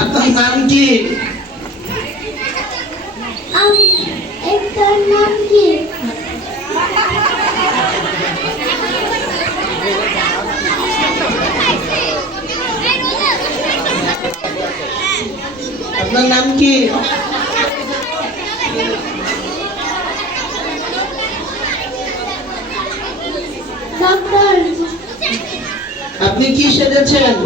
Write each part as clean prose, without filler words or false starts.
আপনার নাম কি? আপনার নাম কি? আপনি কি সেজেছেন?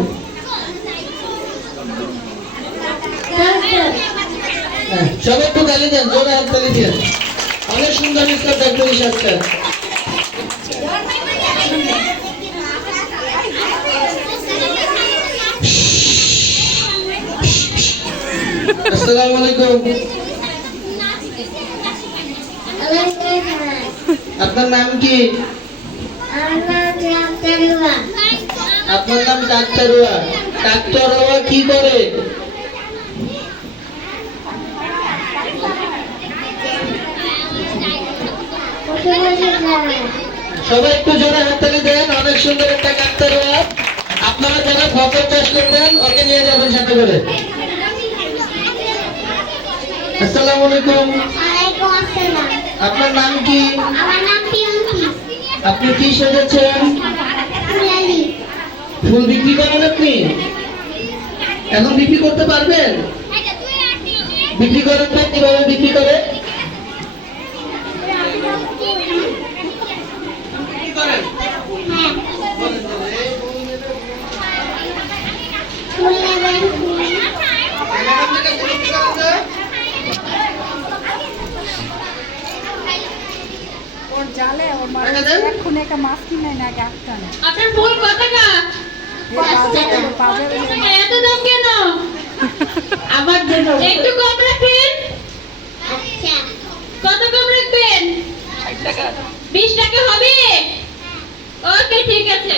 সবাই একটু তালি দেন, জোরে হাত তালি দেন। অনেক সুন্দর মিস্টার ডাক্তার সাজটা। আসসালামু আলাইকুম। আপনার নাম কি? আপনার নাম ডাক্তারুয়া। ডাক্তারুয়া কি করে? সবাই একটু জোরে হাততালি দেন। অনেক সুন্দর একটা ডাক্তারুয়া। আপনারা যারা ফটো চাষ করবেন ওকে নিয়ে যাবেন সাথে করে। আসসালামু আলাইকুম। আপনার নাম কি? আপনি কি সেজেছেন? ফুল বিক্রি করেন আপনি? এখন বিক্রি করতে পারবেন? বিক্রি করেন না? কিভাবে বিক্রি করে? আপনার ফুল কত টাকা? এত দাম কেন? আমার একটু কম রাখেন। কত কম রাখবেন? 20 টাকা হবে? ওকে, ঠিক আছে।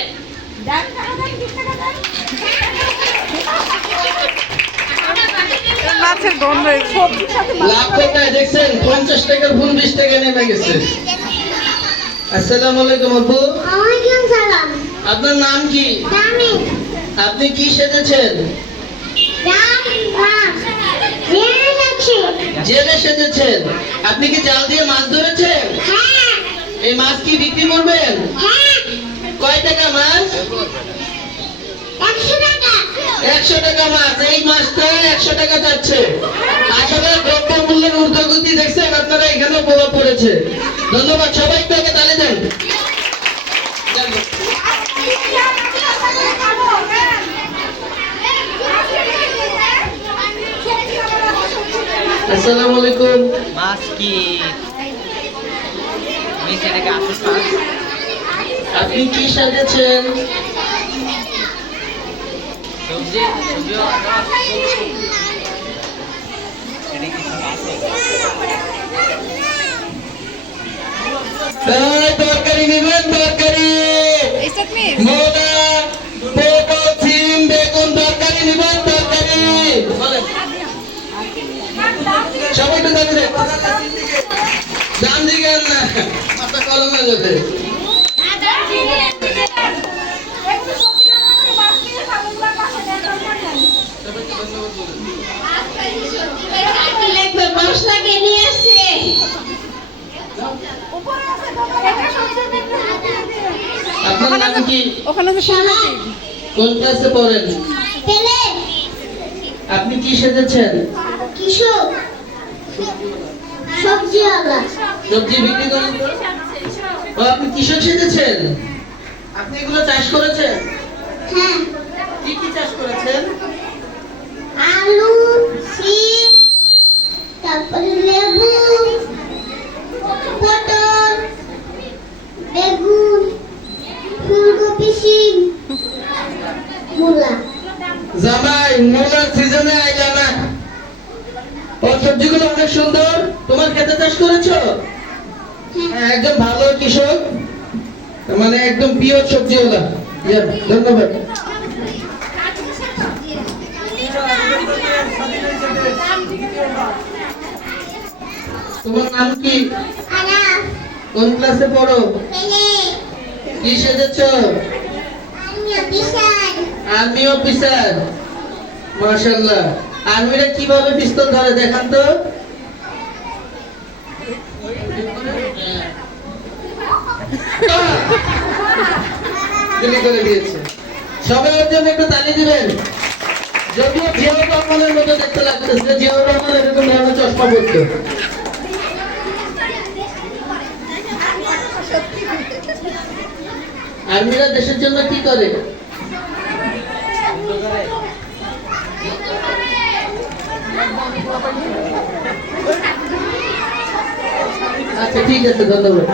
লাভ কোথায় দেখছেন? 50 টাকার ফুল 20 টাকা নেমে গেছে। আসসালামু আলাইকুম আপু। ওয়ালাইকুম সালাম। আপনার নাম কি? তামিম। আপনি কি সেজেছেন? জেলে সেজেছেন। আপনি কি জাল দিয়ে মাছ ধরেছেন? হ্যাঁ। এই মাছ কি বিক্রি করবেন? হ্যাঁ। কয় টাকা মাছ? 100 টাকা। 100 টাকা মাছ। এই মাছটা 100 টাকা যাচ্ছে। আসলে দ্রব্য মূল্যের ঊর্ধ্বগতি দেখছেন আপনারা, এখানে প্রভাব পড়েছে। ধন্যবাদ। সবাই তাকে তালি দেন। আসসালামু আলাইকুম। মাছ কি নিচে থেকে আসুন মাছ? আপনি কি সাজেছেন? সবজি সবজিও তরকারি নেবেন? তরকারি মোলা পটল সিম বেগুন তরকারি নেবেন? তরকারি বলেন। সবাই একটু দাবি দেন। দাম দিবেন না, আপনার কলমে যাবে। মশলা কে নিয়ে আসছে? আপনার নাম কি? ওখানে তো শালা। কোন ক্লাসে পড়েন? পেলে। আপনি কি সেজেছেন? কিশোর। সবজিওয়ালা। সবজি বিক্রি করেন তো? ও, আপনি কিশোর সেজেছেন? আপনি এগুলো চাষ করেছেন? হ্যাঁ। কি কি চাষ করেছেন? আলু, সিম, তারপরে লেবু, পটল, বেগুন, ফুলকপি, সিম, মূলা। জামাই মূলার সিজনে আইলা না? ও সবজিগুলো অনেক সুন্দর। তোমার খেতে চাষ করেছো? হ্যাঁ, একদম ভালো কৃষক, মানে একদম পিওর সবজিওয়ালা। ধন্যবাদ। তোমার নাম কি? আরাফ, কোন ক্লাসে পড়ো? পেলে, কি সেজেছো? আমি অফিসার। আর্মি অফিসার, মাশাআল্লাহ। আর্মিরা কিভাবে পিস্তল ধরে দেখান তো। গুলি করে দিয়েছে। সবাই ওর জন্য একটু তালি দিবেন। যদিও জিয়াউর রহমানের মতো দেখতে লাগতেছে, জিয়াউর রহমান এরকম ধরনের চশমা পরতো। আর্মিরা দেশের জন্য কি করে? আচ্ছা ঠিক আছে, ধন্যবাদ।